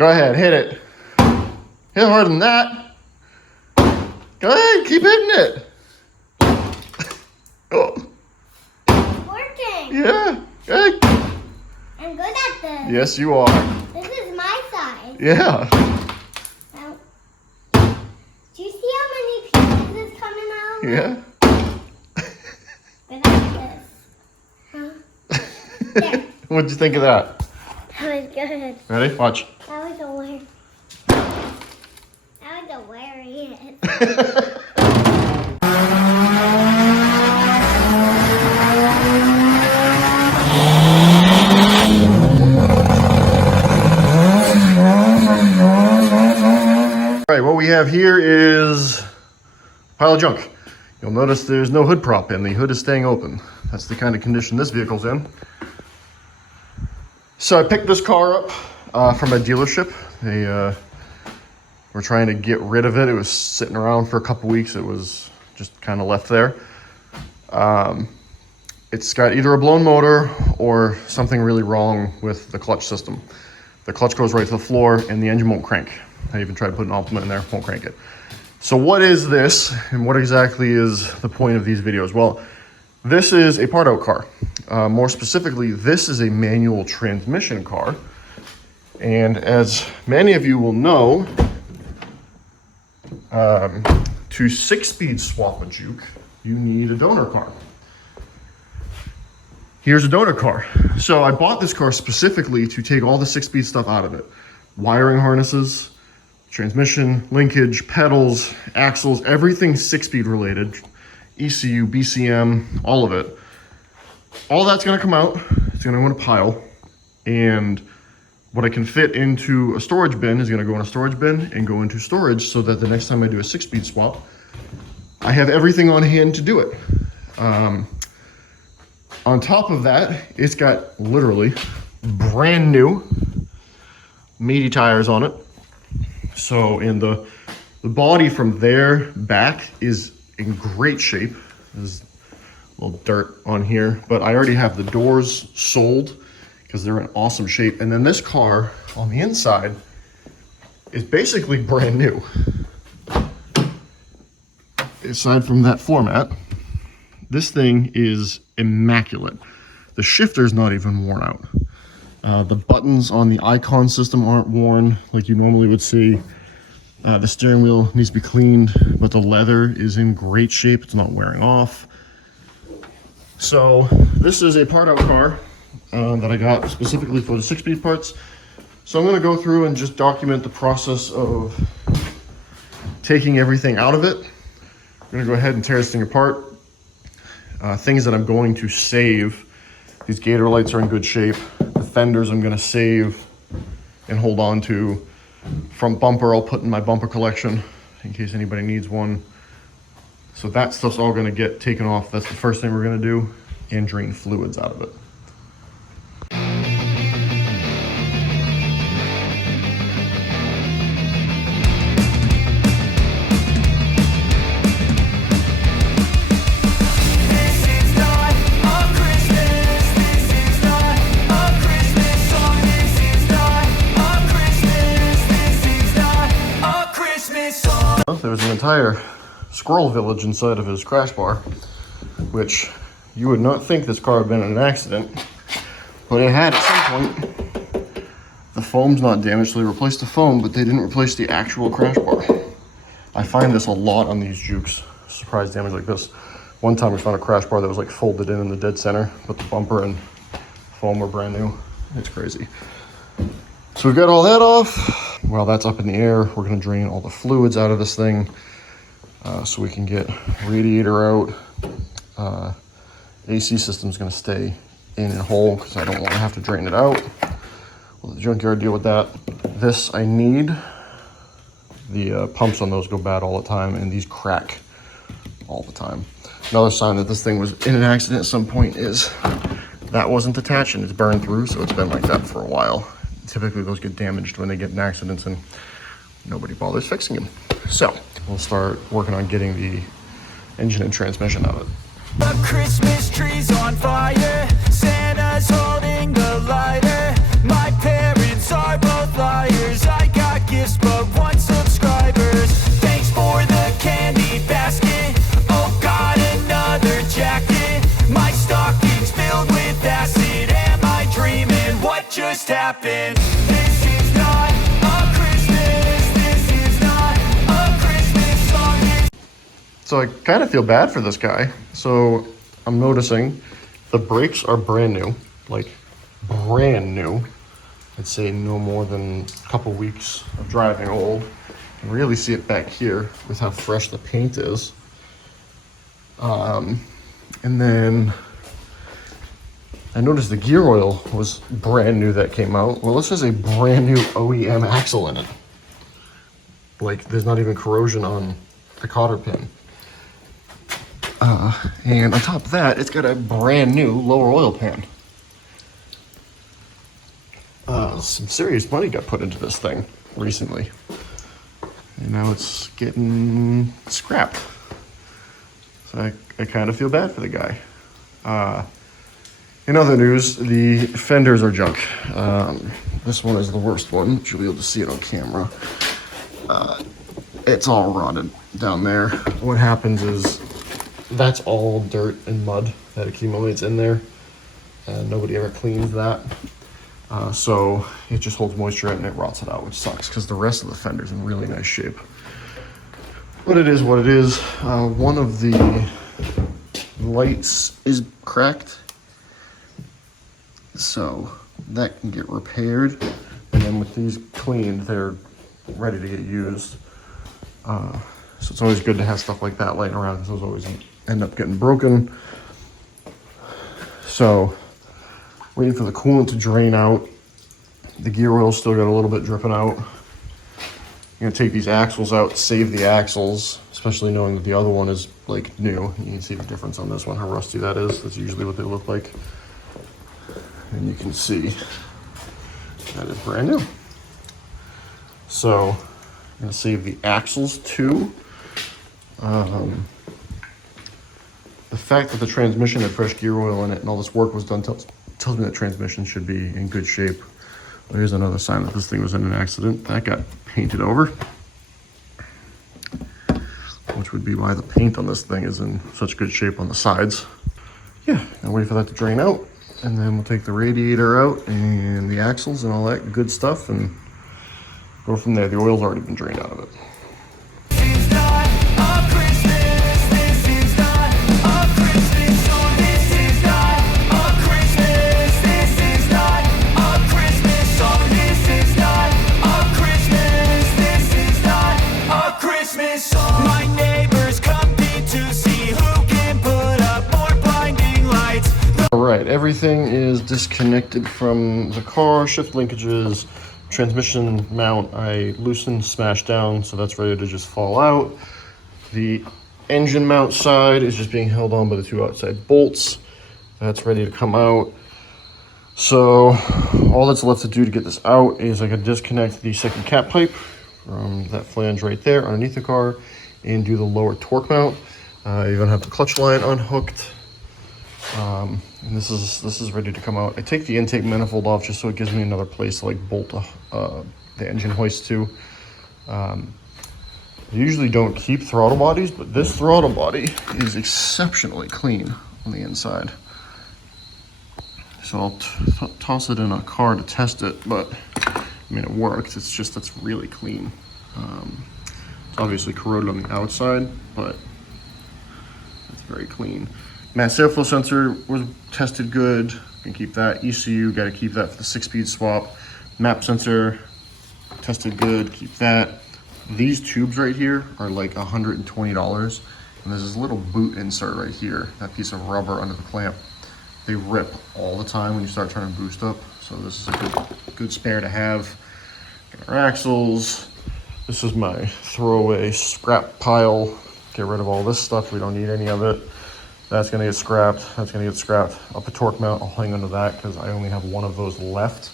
Go ahead, hit it. Hit harder than that. Go ahead, keep hitting it. Oh. It's working. Yeah, good. I'm good at this. Yes, you are. This is my size. Yeah. Now, do you see how many pieces is coming out? Yeah. Good at this. Huh? There. What'd you think of that? That was good. Ready? Watch. That was hilarious. That was hilarious. All right, what we have here is a pile of junk. You'll notice there's no hood prop in. The hood is staying open. That's the kind of condition this vehicle's in. So I picked this car up from a dealership. They were trying to get rid of it. It was sitting around for a couple weeks. It was just kind of left there. It's got either a blown motor or something really wrong with the clutch system. The clutch goes right to the floor and the engine won't crank. I even tried putting Ultimate in there, won't crank it. So what is this and what exactly is the point of these videos? Well, this is a part out car. More specifically, this is a manual transmission car. And as many of you will know, to 6-speed swap a Juke, you need a donor car. Here's a donor car. So I bought this car specifically to take all the 6-speed stuff out of it. Wiring harnesses, transmission, linkage, pedals, axles, everything 6-speed related. ECU, BCM, all of it. All that's gonna come out. It's gonna go in a pile. And what I can fit into a storage bin is gonna go in a storage bin and go into storage so that the next time I do a 6-speed swap, I have everything on hand to do it. On top of that, it's got literally brand new meaty tires on it. So, and the body from there back is in great shape. There's a little dirt on here, but I already have the doors sold because they're in awesome shape. And then this car on the inside is basically brand new. Aside from that floor mat, this thing is immaculate. The shifter's not even worn out. The buttons on the icon system aren't worn like you normally would see. The steering wheel needs to be cleaned, but the leather is in great shape. It's not wearing off. So this is a part out car that I got specifically for the 6-speed parts. So I'm gonna go through and just document the process of taking everything out of it. I'm gonna go ahead and tear this thing apart. Things that I'm going to save. These gator lights are in good shape. The fenders I'm gonna save and hold on to. Front bumper I'll put in my bumper collection in case anybody needs one. So that stuff's all gonna get taken off. That's the first thing we're gonna do, and drain fluids out of it. There was an entire squirrel village inside of his crash bar, which you would not think this car had been in an accident, but it had at some point. The foam's not damaged, so they replaced the foam, but they didn't replace the actual crash bar. I find this a lot on these Jukes, surprise damage like this. One time we found a crash bar that was like folded in the dead center, but the bumper and foam were brand new. It's crazy. So we've got all that off. While that's up in the air, we're gonna drain all the fluids out of this thing so we can get radiator out. AC system's gonna stay in and whole because I don't wanna have to drain it out. Well, the junkyard deal with that. This I need. The pumps on those go bad all the time and these crack all the time. Another sign that this thing was in an accident at some point is that wasn't attached and it's burned through, so it's been like that for a while. Typically those get damaged when they get in accidents and nobody bothers fixing them. So we'll start working on getting the engine and transmission out of it. The Christmas tree's on fire, Santa's holding the lighter. My parents are both liars. So I kind of feel bad for this guy. So I'm noticing the brakes are brand new, like brand new. I'd say no more than a couple weeks of driving old. You can really see it back here with how fresh the paint is. And then I noticed the gear oil was brand new that came out. Well, this has a brand new OEM axle in it. Like, there's not even corrosion on the cotter pin. And on top of that, it's got a brand new lower oil pan. Some serious money got put into this thing recently. And now it's getting scrapped. So I kind of feel bad for the guy. In other news, the fenders are junk. This one is the worst one, but you'll be able to see it on camera. It's all rotted down there. What happens is that's all dirt and mud that accumulates in there, and nobody ever cleans that. So it just holds moisture in and it rots it out, which sucks because the rest of the fender's in really nice shape. But it is what it is. One of the lights is cracked, so that can get repaired. And then with these cleaned, they're ready to get used. So it's always good to have stuff like that laying around because those always end up getting broken. So waiting for the coolant to drain out. The gear oil's still got a little bit dripping out. I'm gonna take these axles out, save the axles, especially knowing that the other one is like new. You can see the difference on this one, how rusty that is. That's usually what they look like. And you can see that is brand new. So I'm gonna save the axles too. The fact that the transmission had fresh gear oil in it and all this work was done tells me that transmission should be in good shape. There's another sign that this thing was in an accident. That got painted over, which would be why the paint on this thing is in such good shape on the sides. Yeah, I'll wait for that to drain out, and then we'll take the radiator out and the axles and all that good stuff and go from there. The oil's already been drained out of it. Alright, everything is disconnected from the car, shift linkages, transmission mount I loosened, smashed down, so that's ready to just fall out. The engine mount side is just being held on by the two outside bolts. That's ready to come out. So all that's left to do to get this out is I can disconnect the second cat pipe from that flange right there underneath the car and do the lower torque mount. You're gonna have the clutch line unhooked. And this is ready to come out. I take the intake manifold off just so it gives me another place to like bolt the engine hoist to. I usually don't keep throttle bodies, but this throttle body is exceptionally clean on the inside. So I'll toss it in a car to test it, but I mean it works. It's just that's really clean. It's obviously corroded on the outside, but it's very clean. Mass airflow sensor was tested good. You can keep that. ECU, got to keep that for the 6-speed swap. Map sensor, tested good. Keep that. These tubes right here are like $120. And there's this little boot insert right here, that piece of rubber under the clamp. They rip all the time when you start trying to boost up. So this is a good spare to have. Got our axles. This is my throwaway scrap pile. Get rid of all this stuff. We don't need any of it. That's gonna get scrapped, that's gonna get scrapped. Up a torque mount, I'll hang onto that because I only have one of those left.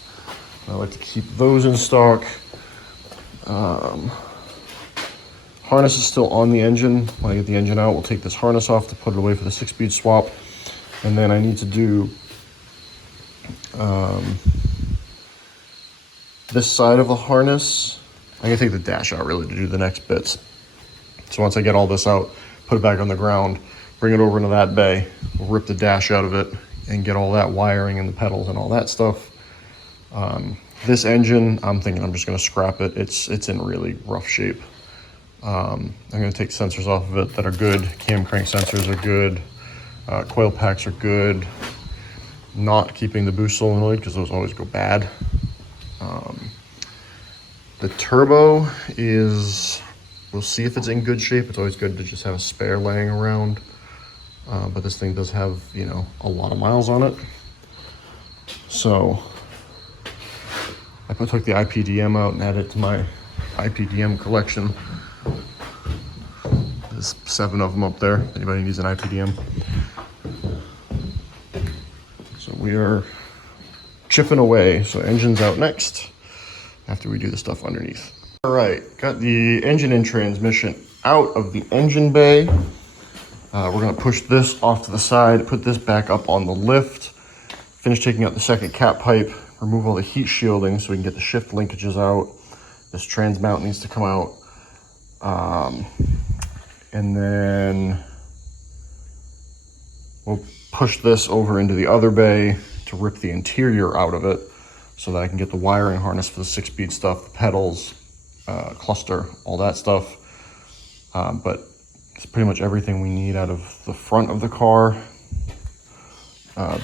I like to keep those in stock. Harness is still on the engine. When I get the engine out, we'll take this harness off to put it away for the 6-speed swap. And then I need to do this side of the harness. I'm gonna take the dash out really to do the next bits. So once I get all this out, put it back on the ground, bring it over into that bay, we'll rip the dash out of it and get all that wiring and the pedals and all that stuff. This engine, I'm thinking I'm just gonna scrap it. It's in really rough shape. I'm going to take sensors off of it that are good. Cam crank sensors are good. Coil packs are good. Not keeping the boost solenoid because those always go bad. The turbo is, we'll see if it's in good shape. It's always good to just have a spare laying around. But this thing does have, you know, a lot of miles on it. So I took the IPDM out and added it to my IPDM collection. There's 7 of them up there. Anybody needs an IPDM. So we are chipping away. So engine's out next after we do the stuff underneath. All right, got the engine and transmission out of the engine bay. We're gonna push this off to the side, put this back up on the lift, finish taking out the second cat pipe, remove all the heat shielding so we can get the shift linkages out. This trans mount needs to come out. And then we'll push this over into the other bay to rip the interior out of it so that I can get the wiring harness for the 6-speed stuff, the pedals, cluster, all that stuff. But it's pretty much everything we need out of the front of the car.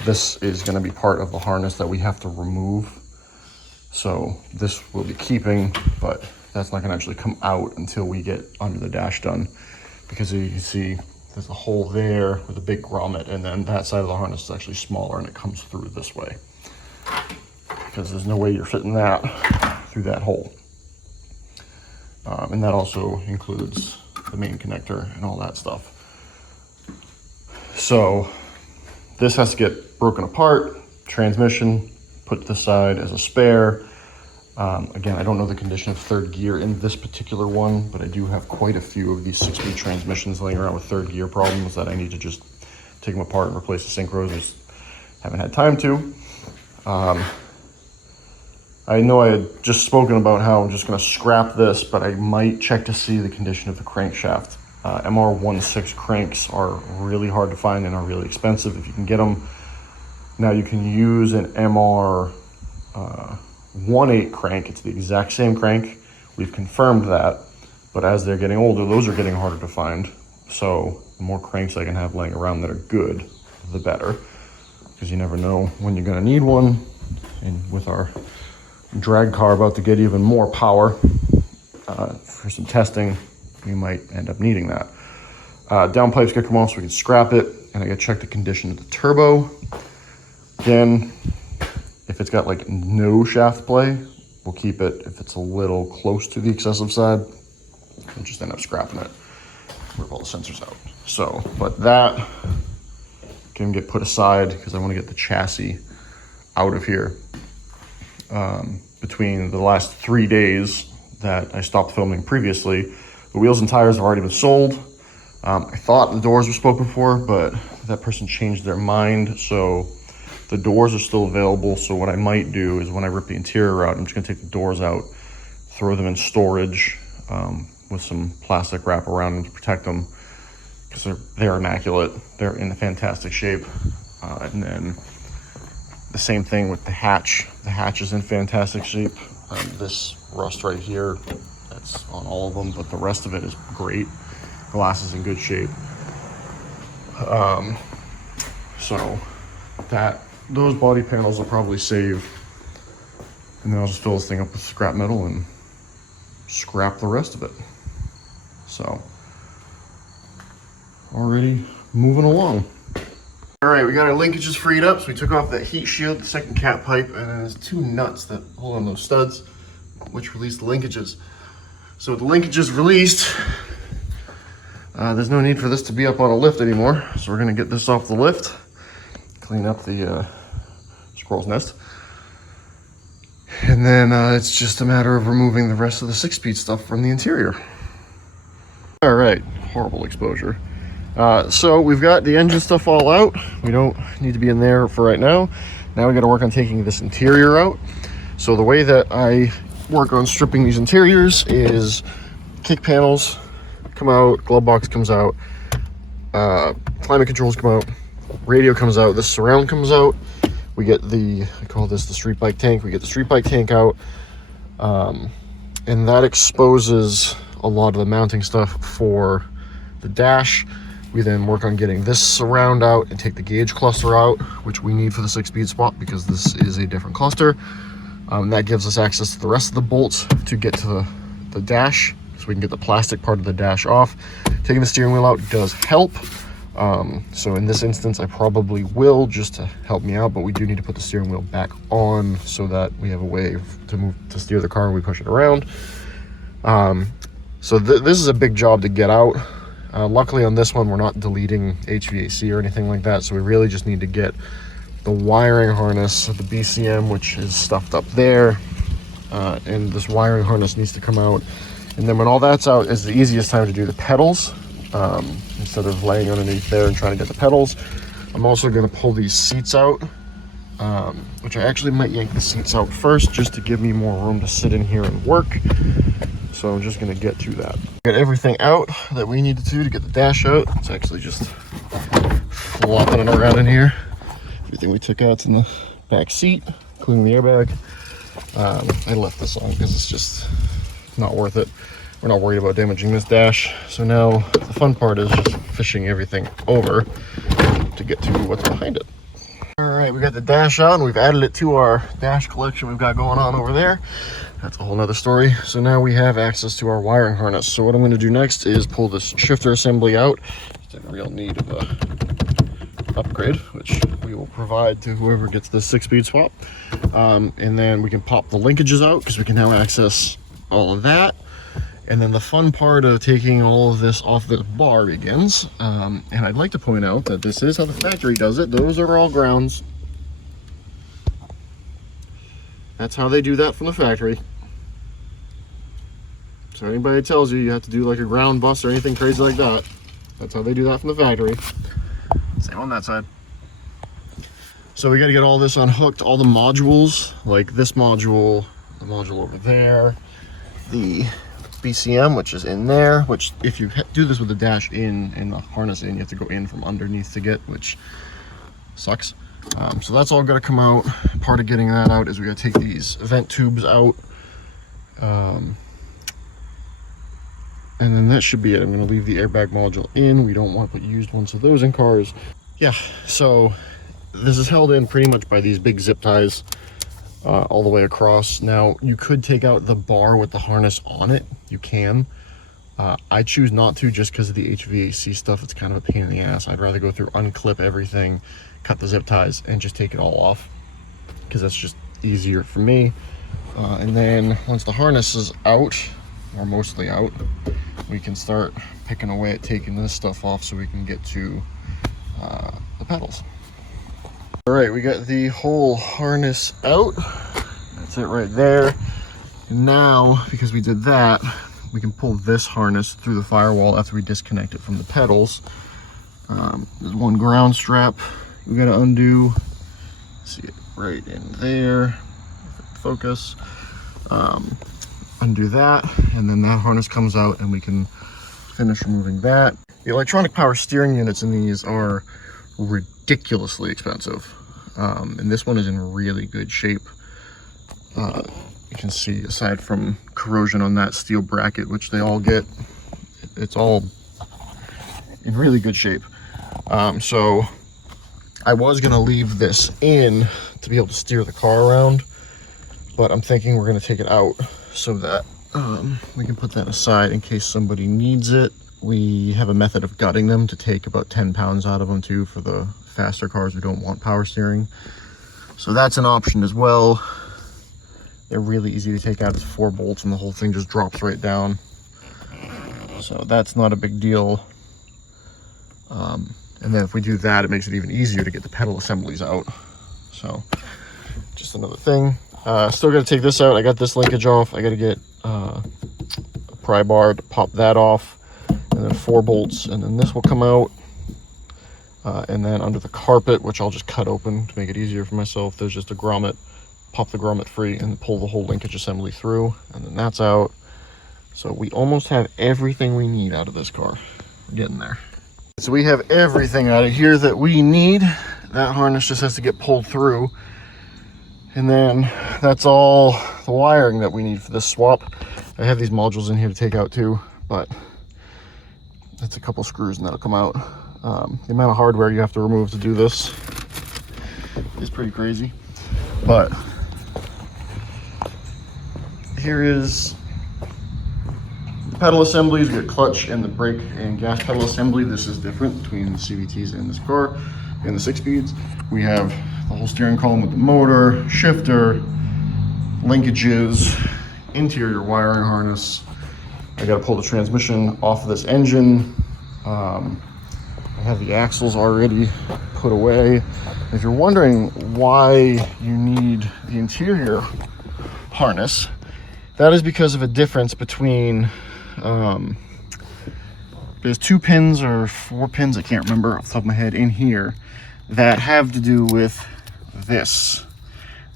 This is going to be part of the harness that we have to remove. So this will be keeping, but that's not going to actually come out until we get under the dash done. Because you can see there's a hole there with a big grommet, and then that side of the harness is actually smaller and it comes through this way. Because there's no way you're fitting that through that hole. And that also includes the main connector and all that stuff. So this has to get broken apart, transmission, put to the side as a spare. Again, I don't know the condition of third gear in this particular one, but I do have quite a few of these 6-speed transmissions laying around with third gear problems that I need to just take them apart and replace the synchros. I just haven't had time to. I know I had just spoken about how I'm just going to scrap this, but I might check to see the condition of the crankshaft. MR16 cranks are really hard to find and are really expensive if you can get them. Now you can use an MR18 crank. It's the exact same crank. We've confirmed that, but as they're getting older, those are getting harder to find. So the more cranks I can have laying around that are good, the better, because you never know when you're going to need one. And with our drag car about to get even more power for some testing, we might end up needing that. Downpipes gotta come off so we can scrap it, and I gotta check the condition of the turbo. Again, if it's got like no shaft play, we'll keep it. If it's a little close to the excessive side, we'll just end up scrapping it, rip all the sensors out. So, but that can get put aside because I want to get the chassis out of here. Between the last 3 days that I stopped filming previously, the wheels and tires have already been sold. I thought the doors were spoken for, but that person changed their mind, so the doors are still available. So what I might do is when I rip the interior out, I'm just gonna take the doors out, throw them in storage with some plastic wrap around them to protect them, because they're immaculate. They're in fantastic shape. And then the same thing with the hatch. The hatch is in fantastic shape. This rust right here, that's on all of them, but the rest of it is great. Glass is in good shape. So those body panels will probably save, and then I'll just fill this thing up with scrap metal and scrap the rest of it. So already moving along. All right, we got our linkages freed up, so we took off that heat shield, the second cat pipe, and then there's 2 nuts that hold on those studs, which release the linkages. So with the linkages released, there's no need for this to be up on a lift anymore. So we're gonna get this off the lift, clean up the squirrel's nest. And then it's just a matter of removing the rest of the 6-speed stuff from the interior. All right, horrible exposure. So we've got the engine stuff all out. We don't need to be in there for right now. Now we got to work on taking this interior out. So the way that I work on stripping these interiors is kick panels come out, glove box comes out, climate controls come out, radio comes out, this surround comes out. We get I call this the street bike tank. We get the street bike tank out, and that exposes a lot of the mounting stuff for the dash. We then work on getting this surround out and take the gauge cluster out, which we need for the 6-speed swap because this is a different cluster. That gives us access to the rest of the bolts to get to the dash, so we can get the plastic part of the dash off. Taking the steering wheel out does help. So in this instance, I probably will, just to help me out, but we do need to put the steering wheel back on so that we have a way to steer the car when we push it around. So this is a big job to get out. Luckily on this one, we're not deleting HVAC or anything like that, so we really just need to get the wiring harness of the BCM, which is stuffed up there, and this wiring harness needs to come out. And then when all that's out is the easiest time to do the pedals, instead of laying underneath there and trying to get the pedals. I'm also going to pull these seats out, which I actually might yank the seats out first just to give me more room to sit in here and work. So I'm just going to get to that. Got everything out that we needed to get the dash out. It's actually just flopping it around in here. Everything we took out's in the back seat, including the airbag. I left this on because it's just not worth it. We're not worried about damaging this dash. So now the fun part is just fishing everything over to get to what's behind it. All right, we got the dash out and we've added it to our dash collection we've got going on over there. That's a whole nother story. So now we have access to our wiring harness. So what I'm going to do next is pull this shifter assembly out. It's in real need of a upgrade, which we will provide to whoever gets the 6-speed swap. And then we can pop the linkages out because we can now access all of that. And then the fun part of taking all of this off this bar begins. And I'd like to point out that this is how the factory does it. Those are all grounds. That's how they do that from the factory. So anybody tells you have to do like a ground bus or anything crazy like that, that's how they do that from the factory. Same on that side. So we got to get all this unhooked, all the modules, like this module, the module over there, the BCM, which is in there, which if you do this with the dash in and the harness in, you have to go in from underneath to get, which sucks. So that's all got to come out. Part of getting that out is we got to take these vent tubes out. And then that should be it. I'm going to leave the airbag module in. We don't want to put used ones of those in cars. Yeah, so this is held in pretty much by these big zip ties all the way across. Now, you could take out the bar with the harness on it. You can. I choose not to just because of the HVAC stuff. It's kind of a pain in the ass. I'd rather go through, unclip everything, cut the zip ties, and just take it all off because that's just easier for me. And then once the harness is out, or mostly out, we can start picking away at taking this stuff off so we can get to the pedals. All right, we got the whole harness out. That's it right there. And now, because we did that, we can pull this harness through the firewall after we disconnect it from the pedals. There's one ground strap we gotta undo. See it right in there. Focus. Undo that, and then that harness comes out and we can finish removing that. The electronic power steering units in these are ridiculously expensive, and this one is in really good shape. You can see, aside from corrosion on that steel bracket, which they all get, it's all in really good shape. So I was gonna leave this in to be able to steer the car around, but I'm thinking we're gonna take it out so that we can put that aside in case somebody needs it. We have a method of gutting them to take about 10 pounds out of them too for the faster cars who don't want power steering. So that's an option as well. They're really easy to take out. It's 4 bolts and the whole thing just drops right down. So that's not a big deal. And then if we do that, it makes it even easier to get the pedal assemblies out. So just another thing. Still got to take this out. I got this linkage off. I got to get a pry bar to pop that off, and then 4 bolts, and then this will come out. And then under the carpet, which I'll just cut open to make it easier for myself, there's just a grommet. Pop the grommet free and pull the whole linkage assembly through, and then that's out. So we almost have everything we need out of this car. We're getting there. So we have everything out of here that we need. That harness just has to get pulled through. And then that's all the wiring that we need for this swap. I have these modules in here to take out too, but it's a couple screws and that'll come out. The amount of hardware you have to remove to do this is pretty crazy. But here is the pedal assemblies. We got clutch and the brake and gas pedal assembly. This is different between the CVTs in this car and the 6-speeds. We have the whole steering column with the motor, shifter, linkages, interior wiring harness. I got to pull the transmission off of this engine. I have the axles already put away. If you're wondering why you need the interior harness, that is because of a difference between, there's 2 pins or 4 pins, I can't remember off the top of my head, in here that have to do with this.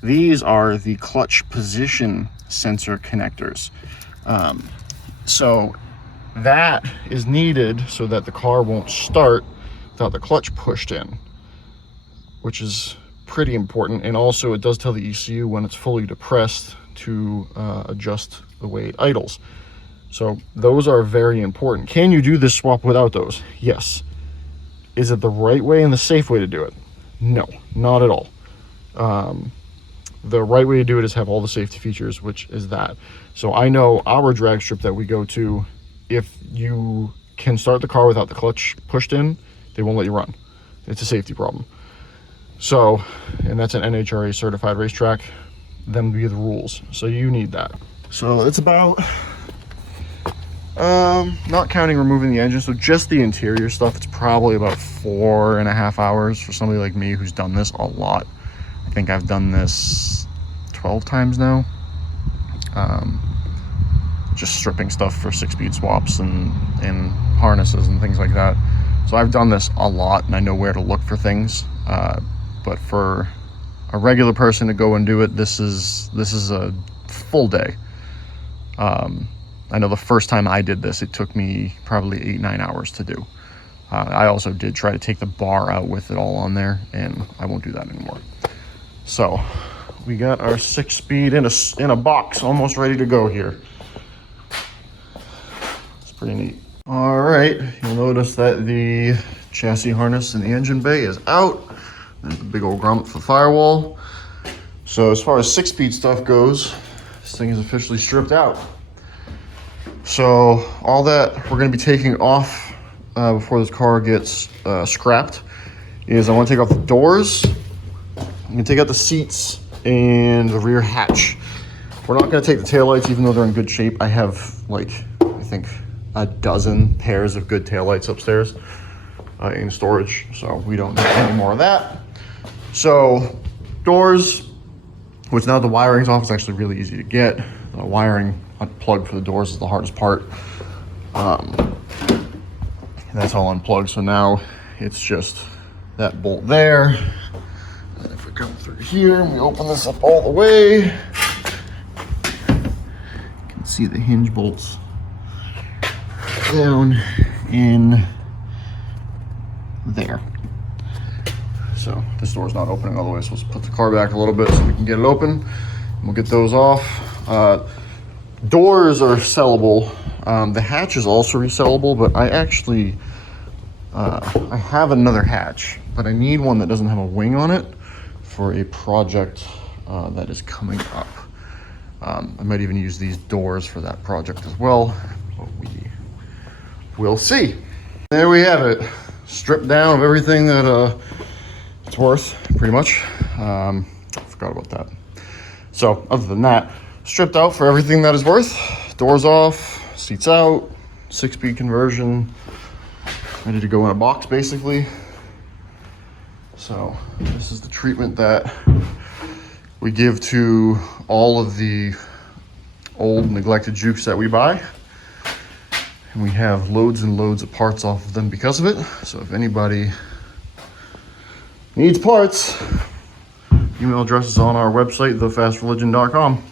These are the clutch position sensor connectors. So that is needed so that the car won't start without the clutch pushed in, which is pretty important. And also it does tell the ECU when it's fully depressed to adjust the way it idles. So those are very important. Can you do this swap without those? Yes. Is it the right way and the safe way to do it? No, not at all. The right way to do it is have all the safety features, which is that. So I know our drag strip that we go to, if you can start the car without the clutch pushed in, they won't let you run. It's a safety problem. So, and that's an NHRA certified racetrack. Them be the rules. So you need that. So it's about, not counting removing the engine, so just the interior stuff, it's probably about 4.5 hours for somebody like me who's done this a lot. I think I've done this 12 times now. Just stripping stuff for 6-speed swaps and harnesses and things like that. So I've done this a lot and I know where to look for things. But for a regular person to go and do it, this is a full day. I know the first time I did this, it took me probably 8-9 hours to do. I also did try to take the bar out with it all on there, and I won't do that anymore. So we got our 6-speed in a box, almost ready to go here. It's pretty neat. All right, you'll notice that the chassis harness in the engine bay is out. There's the big old grommet for the firewall. So as far as 6-speed stuff goes, this thing is officially stripped out. So all that we're going to be taking off before this car gets scrapped is I want to take off the doors. I'm going to take out the seats and the rear hatch. We're not going to take the taillights, even though they're in good shape. I have, like, I think a dozen pairs of good taillights upstairs in storage, so we don't need any more of that. So doors, which now the wiring's off, is actually really easy to get. The wiring unplugged for the doors is the hardest part. And that's all unplugged, so now it's just that bolt there. And if we come through here and we open this up all the way, you can see the hinge bolts down in there. So this door's not opening all the way, so let's put the car back a little bit so we can get it open. We'll get those off. Doors are sellable. The hatch is also resellable, but I actually I have another hatch, but I need one that doesn't have a wing on it for a project that is coming up. I might even use these doors for that project as well, but we will see. There we have it, stripped down of everything that it's worth, pretty much. I forgot about that. So other than that, stripped out for everything that is worth. Doors off, seats out, 6-speed conversion, ready to go in a box basically. So this is the treatment that we give to all of the old neglected Jukes that we buy. And we have loads and loads of parts off of them because of it. So if anybody needs parts, email address is on our website, thefastreligion.com.